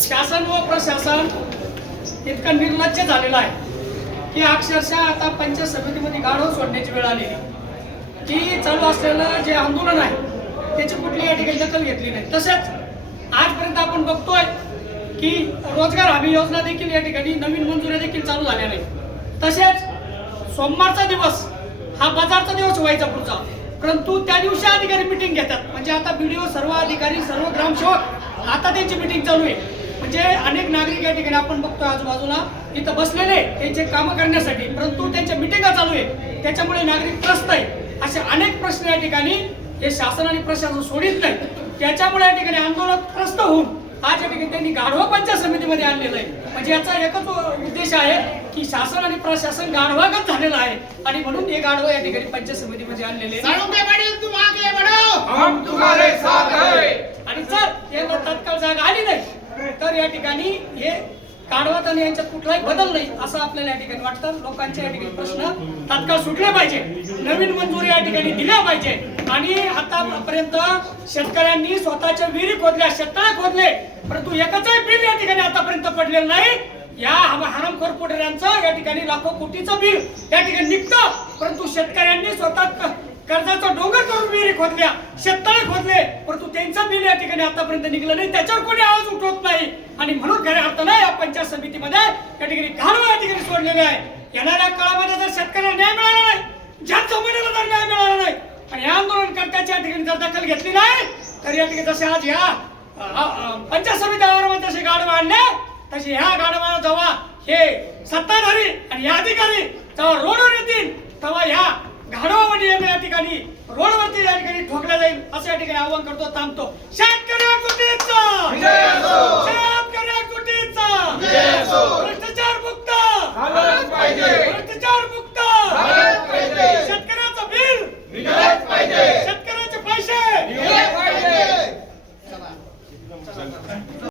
शासन व प्रशासन इतकं निर्लज्ज झालेलं आहे की अक्षरशः आता पंचायत समितीमध्ये गाढव सोडण्याची वेळ आलेली, की चालू असलेलं जे आंदोलन आहे त्याची कुठली या ठिकाणी दखल घेतली नाही. तसेच आजपर्यंत आपण बघतोय की रोजगार हमी योजना देखील या ठिकाणी नवीन मंजुऱ्या देखील चालू झाल्या नाही. तसेच सोमवारचा दिवस हा बाजारचा दिवस व्हायचा पुढचा, परंतु त्या दिवशी अधिकारी मिटिंग घेतात. म्हणजे आता बीडीओ, सर्व अधिकारी, सर्व ग्रामसेवक आता त्यांची मिटिंग चालू आहे. म्हणजे अनेक नागरिक या ठिकाणी आपण बघतोय आजूबाजूला इथं बसलेले त्यांचे कामं करण्यासाठी, परंतु त्यांच्या मिटिंगा चालू आहे, त्याच्यामुळे नागरिक त्रस्त आहे. असे अनेक प्रश्न या ठिकाणी हे शासन आणि प्रशासन सोडित नाही. त्याच्यामुळे या ठिकाणी आंदोलनग्रस्त होऊन आज या ठिकाणी त्यांनी गाढवा पंचायत समितीमध्ये आणलेलं आहे. म्हणजे याचा एकच उद्देश आहे की शासन आणि प्रशासन गाढवागत झालेलं आहे आणि म्हणून हे गाढवा या ठिकाणी पंचायत समितीमध्ये आणलेले आणि जर यांना तात्काळ जागा आली नाही तर या ठिकाणी हे गाढवात आणि यांच्यात कुठलाही बदल नाही असं आपल्याला या ठिकाणी वाटतं. लोकांचे या ठिकाणी प्रश्न तात्काळ सुटले पाहिजे, नवीन मंजुरी या ठिकाणी दिल्या पाहिजे. आणि आतापर्यंत शेतकऱ्यांनी स्वतःच्या विहिरी खोदल्या, शेततळे खोदले, परंतु एकचही बिल या ठिकाणी आतापर्यंत पडलेलं नाही. या हरामखोर पुढाऱ्यांचं या ठिकाणी लाखो कोटीचं बिल या ठिकाणी निघतं, परंतु शेतकऱ्यांनी स्वतः कर्जाचा डोंगर करून विहिरी खोदल्या, शेततळे खोदले, परंतु त्यांचं बिल या ठिकाणी आतापर्यंत निघलं नाही. त्याच्यावर कोणी आवाज उठवत नाही आणि म्हणून खऱ्या अर्थानं या पंचायत समितीमध्ये या ठिकाणी गाढव या ठिकाणी सोडलेले आहे. येणाऱ्या काळामध्ये जर शेतकऱ्यांना न्याय मिळाला नाही, ज्या जमिनीला जर न्याय मिळाला नाही आणि या आंदोलनकर्त्याच्या ठिकाणी जर दखल घेतली नाही तर या ठिकाणी जसे आज या पंचायत समिती आवारामध्ये जसे गाढव आणले तसे ह्या गाढवाला जेव्हा हे सत्ताधारी आणि हे अधिकारी जेव्हा रोडवर येतील तेव्हा ह्या गाढवामध्ये या ठिकाणी रोडवरती या ठिकाणी ठोकल्या जाईल असं या ठिकाणी आवाहन करतो. थांबतो. शेतकरी